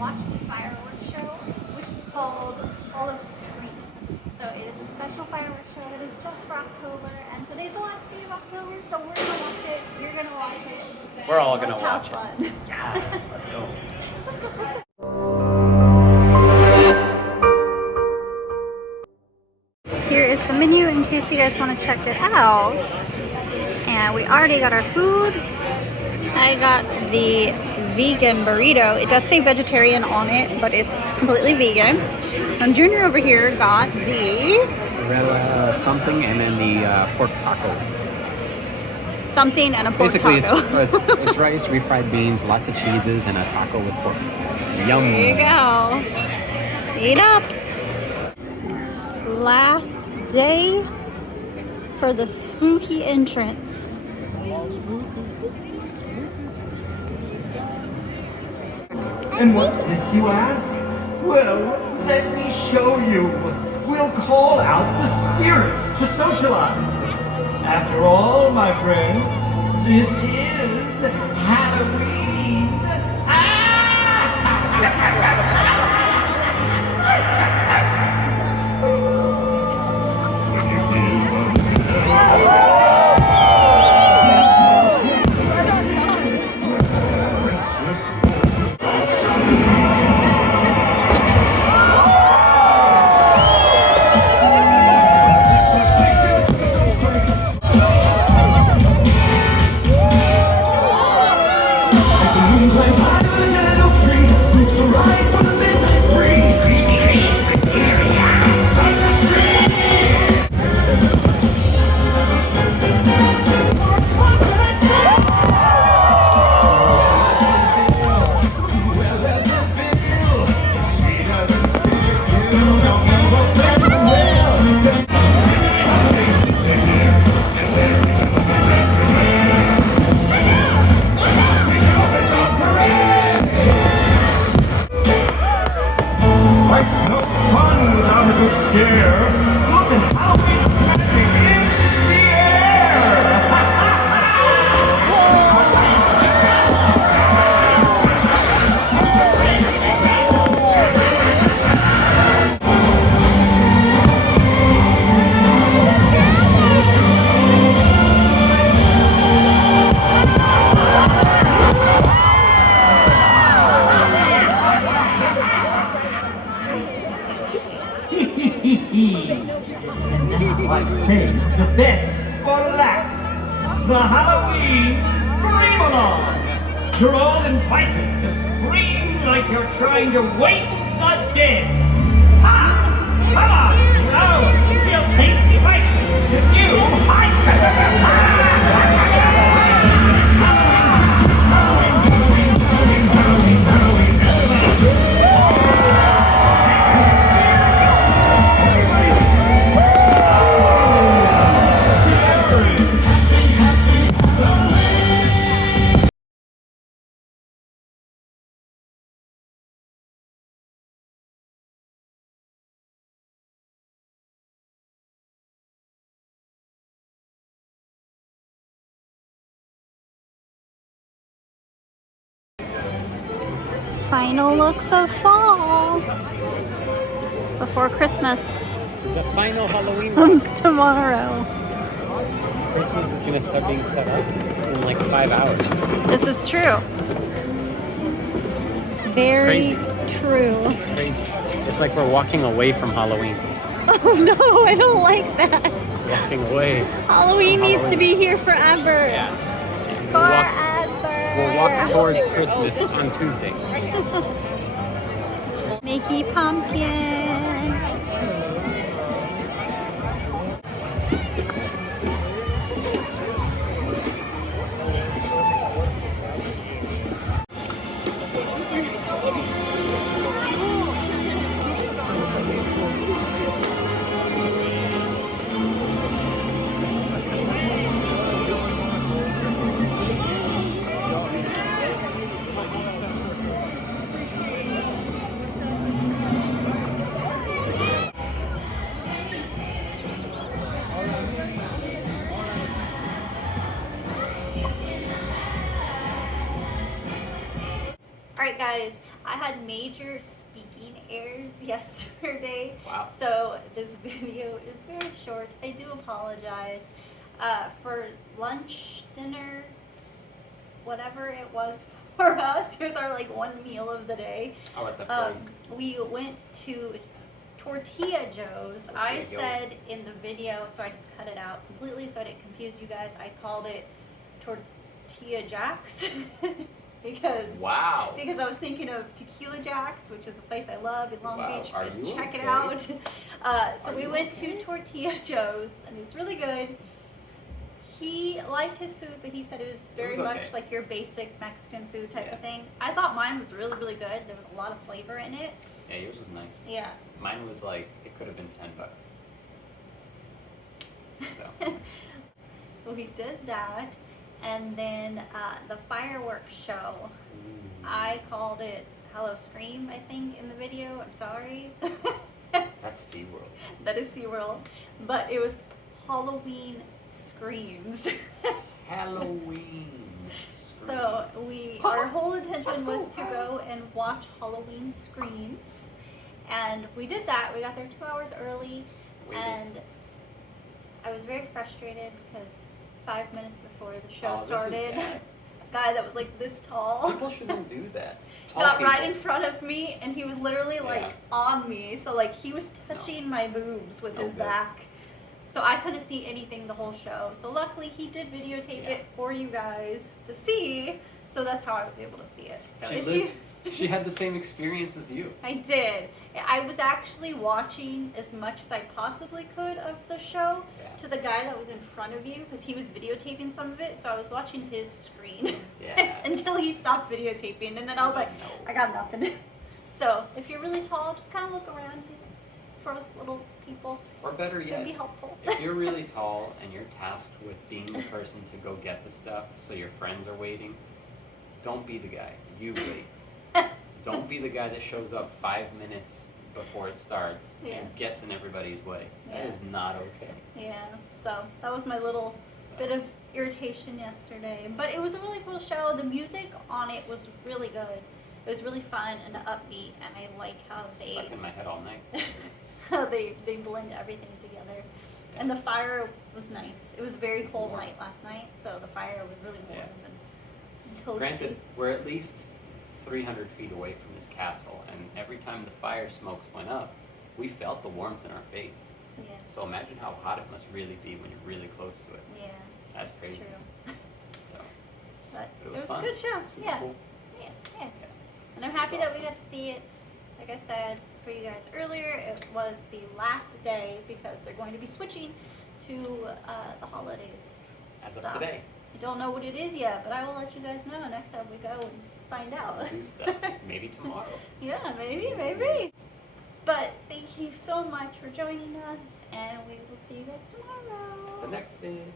watch the fireworks show, which is called Halloween Screams. So it is a special fireworks show that is just for October, and today's the last day of October, so we're gonna watch it. You're gonna watch it. We're all gonna Let's watch have it. Fun. Yeah, let's go. Let's go. Let's go. Here is the menu in case you guys want to check it out. And we already got our food. I got the vegan burrito. It does say vegetarian on it, but it's completely vegan. And Junior over here got the Something and then the pork taco. something and a pork Basically, taco. it's rice, refried beans, lots of cheeses, and a taco with pork. Yum. There you go. Eat up. Last day for the spooky entrance. And what's this, you ask? Well, let me show you. We'll call out the spirits to socialize. After all, my friend, this is Halloween. And now I've saved the best for last. The Halloween Scream-Along. You're all invited to scream like you're trying to wake the dead. Ha! Come on, now we'll take fights to new heights. Final looks of fall before Christmas It's the final Halloween. comes tomorrow. Christmas is gonna start being set up in like 5 hours. This is true. Very true. Crazy. It's like we're walking away from Halloween. Oh no, I don't like that. Walking away. Halloween needs to be here forever. Yeah. Forever. We'll walk towards Christmas on Tuesday. Mickey Pumpkin. Alright guys, I had major speaking errors yesterday. Wow. So this video is very short. I do apologize. For lunch, dinner, whatever it was for us, it was our like one meal of the day. Oh, at the place. We went to Tortilla Joe's. I Tortilla Joe. said in the video, so I just cut it out completely so I didn't confuse you guys. I called it Tortilla Jack's because Wow. because I was thinking of Tequila Jack's, which is a place I love in Long Wow. Beach. Are Just you check it okay? out. So Are we you went okay? to Tortilla Joe's and it was really good. He liked his food, but he said it was very was okay. much like your basic Mexican food type Yeah. of thing. I thought mine was really, really good. There was a lot of flavor in it. Yeah, yours was nice. Yeah. Mine was like, it could have been $10. So, So we did that. And then the fireworks show, I called it Hello Scream, I think, in the video. I'm sorry. that's SeaWorld. That is SeaWorld. But it was Halloween Screams. Halloween. So our whole intention was to go and watch Halloween Screams, and we did that. We got there 2 hours early, Waiting. and I was very frustrated because 5 minutes before the show Oh, this is started, bad. a guy that was like this tall People shouldn't do that. Tall got right in people. front of me, and he was literally like Yeah. on me. So like he was touching my boobs with No his good. back. So I couldn't see anything the whole show. So luckily he did videotape Yeah. it for you guys to see. So that's how I was able to see it. So She if lived. you, She had the same experience as you. I did. I was actually watching as much as I possibly could of the show Yeah. to the guy that was in front of you because he was videotaping some of it. So I was watching his screen Yeah. until he stopped videotaping, and then I was like, No. I got nothing. So if you're really tall, just kind of look around. It's for us little people. Or better It'd yet, be helpful. if you're really tall and you're tasked with being the person to go get the stuff so your friends are waiting, don't be the guy. You wait. Don't be the guy that shows up 5 minutes before it starts Yeah. and gets in everybody's way. That Yeah. is not okay. Yeah, so that was my little bit of irritation yesterday. But it was a really cool show. The music on it was really good. It was really fun and upbeat, and I like how Stuck in my head all night. how they blend everything together. And the fire was nice. It was a very cold Warm. night last night, so the fire was really warm Yeah. and toasty. Granted, we're at least 300 feet away from this castle, and every time the fire smokes went up, we felt the warmth in our face. Yeah, So imagine how hot it must really be when you're really close to it. yeah, That's crazy. true. So, But it was a fun. good show. Super Yeah. cool. Yeah. Yeah. And I'm happy It was that we got to see it. Like I said for you guys earlier, it was the last day because they're going to be switching to the holidays. As of stuff. today. I don't know what it is yet, but I will let you guys know next time we go and find out. We'll do stuff. Maybe tomorrow. Yeah, maybe. But thank you so much for joining us, and we will see you guys tomorrow. The next vid.